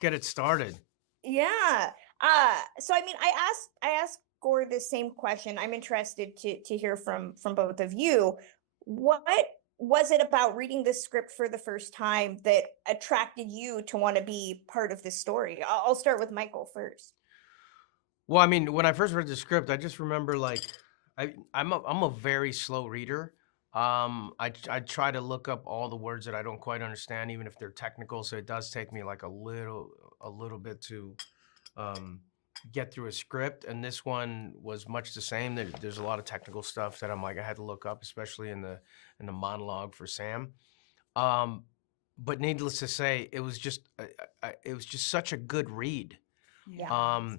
get it started. Yeah. So I mean, I asked Gore the same question. I'm interested to hear from both of you. What was it about reading this script for the first time that attracted you to want to be part of this story? I'll start with Michael first. Well, I mean, when I first read the script, I just remember like I'm a very slow reader. I try to look up all the words that I don't quite understand, even if they're technical. So it does take me like a little bit to um, get through a script. And this one was much the same. There's a lot of technical stuff that I'm like I had to look up, especially in the monologue for Sam. Um, but needless to say, it was just such a good read. Yeah. Yeah.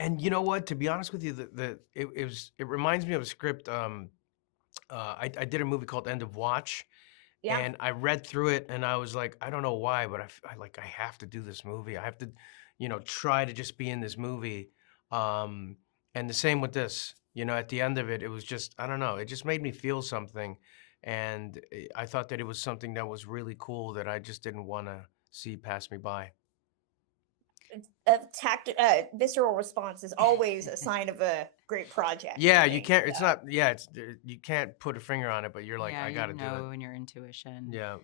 And you know what? To be honest with you, it reminds me of a script. I did a movie called End of Watch, Yeah. and I read through it, and I was like, I don't know why, but I have to do this movie. I have to, try to just be in this movie. And the same with this. At the end of it, it was just I don't know. It just made me feel something, and I thought that it was something that was really cool that I just didn't want to see pass me by. Visceral response is always a sign of a great project. Yeah, I you think. can't. It's not. Yeah, it's you can't put a finger on it, but you're like, Yeah, I got to you do know it. in your intuition. Yeah.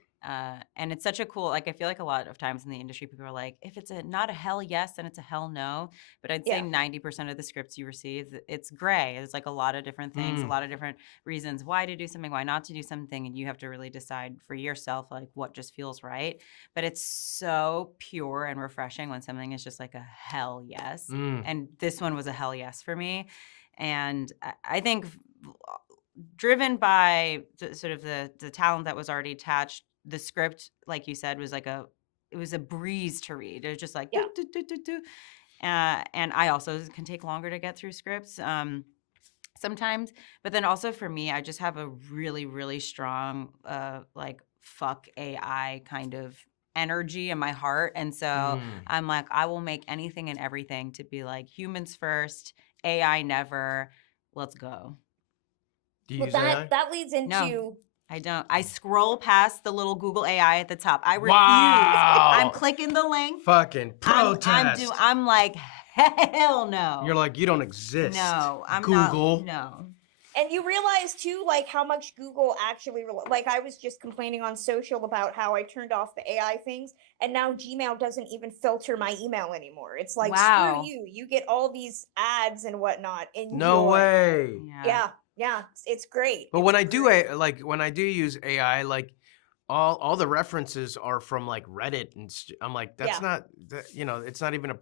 And it's such a cool, like, I feel like a lot of times in the industry, people are like, if it's not a hell yes, then it's a hell no. But I'd say Yeah. 90% of the scripts you receive, it's gray. It's like a lot of different things, a lot of different reasons why to do something, why not to do something. And you have to really decide for yourself, like, what just feels right. But it's so pure and refreshing when something is just like a hell yes. And this one was a hell yes for me. And I think driven by sort of the talent that was already attached, the script, like you said, was like it was a breeze to read. It was just like, Yeah. do, do, do, do. And I also can take longer to get through scripts sometimes. But then also for me, I just have a really, really strong, like, fuck AI kind of energy in my heart. And so I'm like, I will make anything and everything to be like humans first, AI never, let's go. Do you Well, use AI? that leads into No. I don't. I scroll past the little Google AI at the top. I refuse. Wow. I'm clicking the link. Fucking protest. I'm like, hell no. You're like, you don't exist. No, I'm Google. not. No. And you realize too, like how much Google actually, like I was just complaining on social about how I turned off the AI things, and now Gmail doesn't even filter my email anymore. It's like, Wow. screw you get all these ads and whatnot. Enjoy. No way. Yeah, it's great. But it's when I great. do when I do use AI, like all the references are from like Reddit, and I'm like, that's not that, it's not even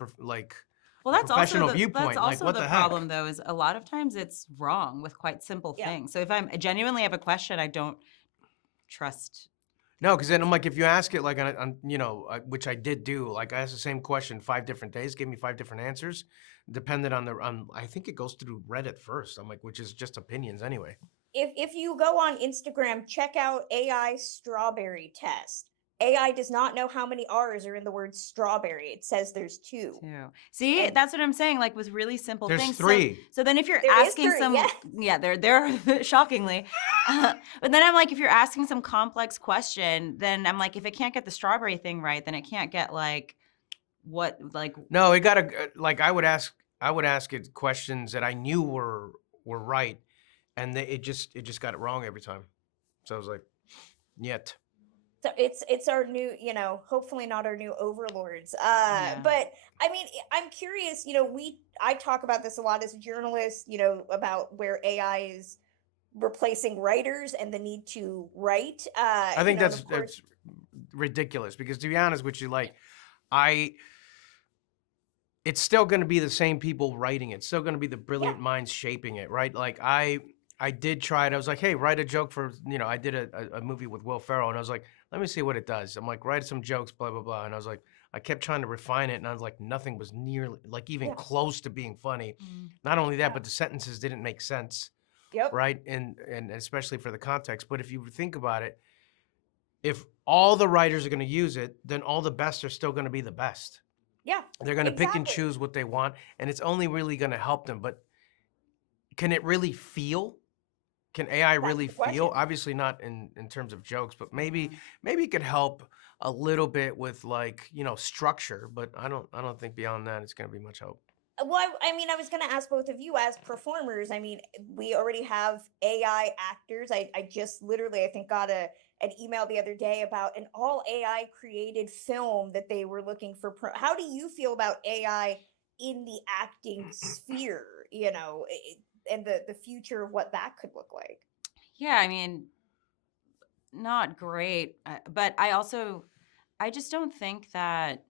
Well, that's professional also viewpoint. That's also what the the problem, heck? though, is a lot of times it's wrong with quite simple Yeah. things. So if I genuinely have a question, I don't trust. No, because then I'm like, if you ask it like on which I did do, like I asked the same question 5 different days, gave me 5 different answers, depended on I think it goes through Reddit first. I'm like, which is just opinions anyway. If you go on Instagram, check out AI strawberry test. AI does not know how many R's are in the word strawberry. It says there's 2. See, And that's what I'm saying. Like with really simple There's things. 3. So then, if you're There is asking 3, yeah. they're shockingly. But then I'm like, if you're asking some complex question, then I'm like, if it can't get the strawberry thing right, then it can't get like what like. No, it got to like I would ask it questions that I knew were right, and it just got it wrong every time. So I was like, yet. So it's our new, hopefully not our new overlords. Yeah. But I mean, I'm curious, I talk about this a lot as a journalist, about where AI is replacing writers and the need to write. I think that's ridiculous because to be honest with you, like it's still going to be the same people writing it. It's still going to be the brilliant minds shaping it, right? Like I did try it. I was like, hey, write a joke for, I did a movie with Will Ferrell, and I was like, let me see what it does. I'm like, write some jokes, blah, blah, blah. And I was like, I kept trying to refine it, and I was like, nothing was nearly, like even close to being funny. Not only that, but the sentences didn't make sense, right? And especially for the context. But if you think about it, if all the writers are going to use it, then all the best are still going to be the best. Yeah. They're going to pick and choose what they want, and it's only really going to help them. But can it really feel? can AI That's really the question. feel? Obviously not in terms of jokes, but maybe Mhm. maybe it could help a little bit with like, you know, structure, but I don't think beyond that it's gonna be much help. Well, I mean, I was going to ask both of you as performers. I mean, we already have AI actors. I just literally, I think, got an email the other day about an all AI created film that they were looking for. How do you feel about AI in the acting sphere? You know, and the future of what that could look like. Yeah, I mean, not great, but I just don't think that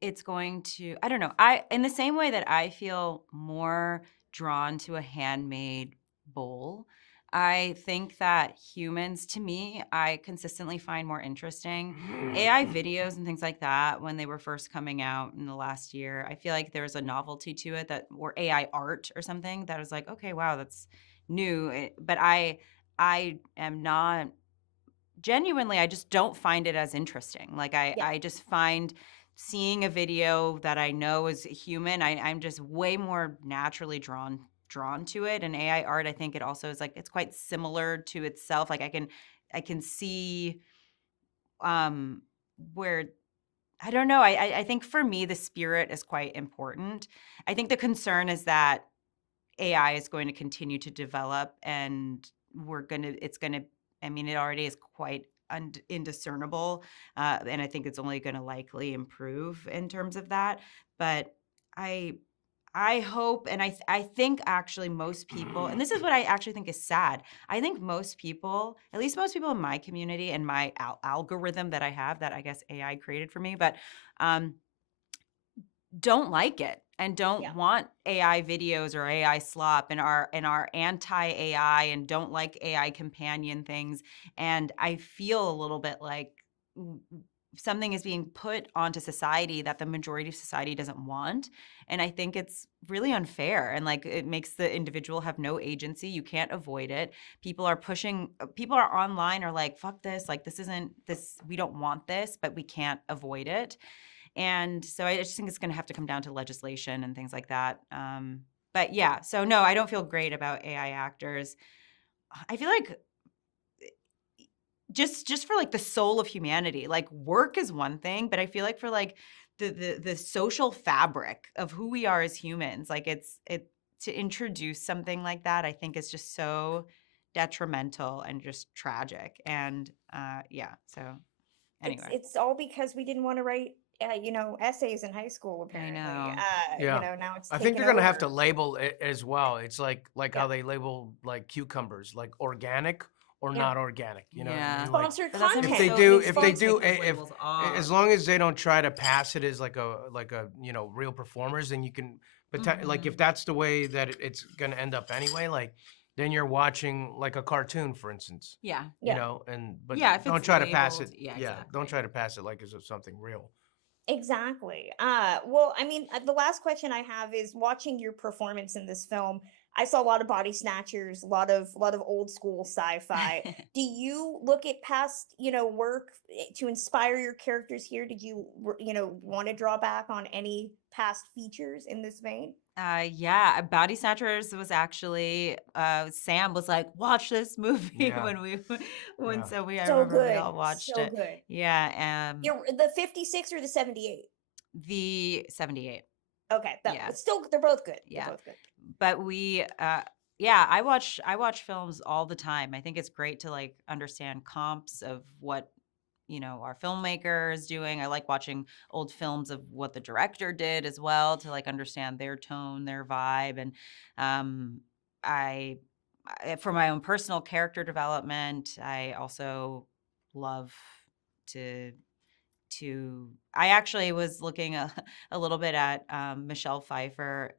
it's going to, I don't know. In the same way that I feel more drawn to a handmade bowl, I think that humans, to me, I consistently find more interesting. AI videos and things like that, when they were first coming out in the last year, I feel like there was a novelty to it, that, or AI art or something, that was like, okay, wow, that's new. But I am not, genuinely, I just don't find it as interesting. Like Yeah. I just find seeing a video that I know is human, I'm just way more naturally drawn to it. And AI art, I think it also is like, it's quite similar to itself. Like I can see um where, I don't know. I think for me the spirit is quite important. I think the concern is that AI is going to continue to develop, and it's going to, I mean, it already is quite indiscernible. And I think it's only going to likely improve in terms of that. But I, I hope, and I think actually most people, and this is what I actually think is sad. I think most people, at least most people in my community and my algorithm that I have, that I guess AI created for me, but um, don't like it and Yeah. don't want AI videos or AI slop, and are anti AI and don't like AI companion things. And I feel a little bit like something is being put onto society that the majority of society doesn't want. And I think it's really unfair, and like it makes the individual have no agency. You can't avoid it. People are online are like, fuck this, like this isn't this, we don't want this, but we can't avoid it. And so I just think it's going to have to come down to legislation and things like that. But yeah, so no, I don't feel great about AI actors. I feel like just for like the soul of humanity, like work is one thing, but I feel like for like the social fabric of who we are as humans, like it to introduce something like that, I think is just so detrimental and just tragic. And yeah, so anyway, It's all because we didn't want to write, essays in high school. I Apparently, know. Yeah. now it's I think taken they're gonna have over. to label it as well. It's like Yeah. how they label like cucumbers, like organic or Yeah. not organic. You know what I Yeah. mean? Like Sponsored But that's gonna if be they content. so, it do, makes if so they take do, those if labels as off. long as they don't try to pass it as like a you know real performers, then you can. But like if Mhm. that's the way that it's gonna end up anyway, like then you're watching like a cartoon, for instance. Yeah. You Yeah. know, and but Yeah, if don't it's try to pass labeled. it. Yeah, Yeah, don't exactly. try to pass it like it's something real. Exactly. Well, I mean, the last question I have is, watching your performance in this film, I saw a lot of body snatchers, a lot of old school sci-fi. Do you look at past, work to inspire your characters here? Did you, want to draw back on any past features in this vein? Yeah, Body Snatchers was actually Sam was like, watch this movie Yeah, when yeah. so I So remember we good. all watched So it. good. Yeah, You're the 56 or the 78? the 78. Okay, Yeah. but still, they're both good. They're Yeah. both good. But yeah, I watch films all the time. I think it's great to like understand comps of what our filmmaker is doing. I like watching old films of what the director did as well, to like understand their tone, their vibe. And um I for my own personal character development, I also love to I actually was looking a little bit at Michelle Pfeiffer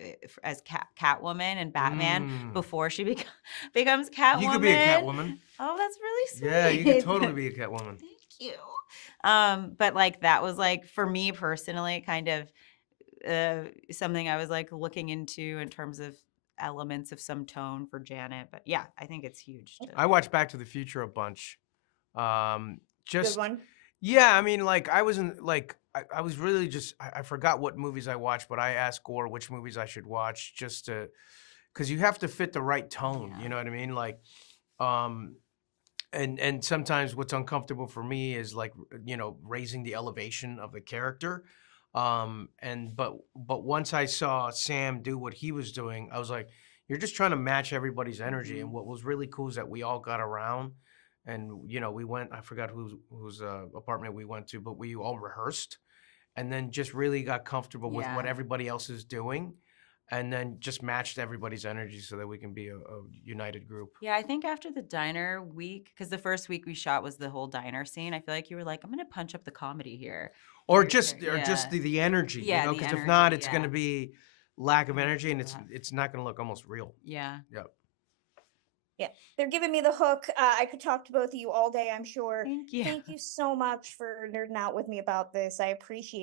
as Catwoman and Batman Mm. before she becomes You could be a Catwoman. Catwoman. Oh, that's Yeah, really you could sweet. totally be a Catwoman. Thank you. But like that was like for me personally kind of something I was like looking into in terms of elements of some tone for Janet. But yeah, I think it's huge to. I watched Back to the Future a bunch. Good Just one. yeah, I mean, like I wasn't like I was really just I forgot what movies I watched, but I asked Gore which movies I should watch just to because you have to fit the right tone. Yeah. You know what I mean? Like, um, and sometimes what's uncomfortable for me is like, raising the elevation of the character. And but once I saw Sam do what he was doing, I was like, you're just trying to match everybody's energy. And Mhm. what was really cool is that we all got around, and we went. I forgot whose apartment we went to, but we all rehearsed, and then just really got comfortable with what Yeah. everybody else is doing, and then just matched everybody's energy so that we can be a united group. Yeah, I think after the diner week, because the first week we shot was the whole diner scene. I feel like you were like, I'm gonna punch up the comedy here. Or You're- just you're- or just yeah, the energy, yeah, the because if not, energy. it's Yeah, gonna be lack of I energy, and feel it's that. it's not gonna look almost real. Yeah. Yep. Yeah, they're giving me the hook. I could talk to both of you all day, I'm sure. Thank you. Thank you so much for nerding out with me about this. I appreciate it.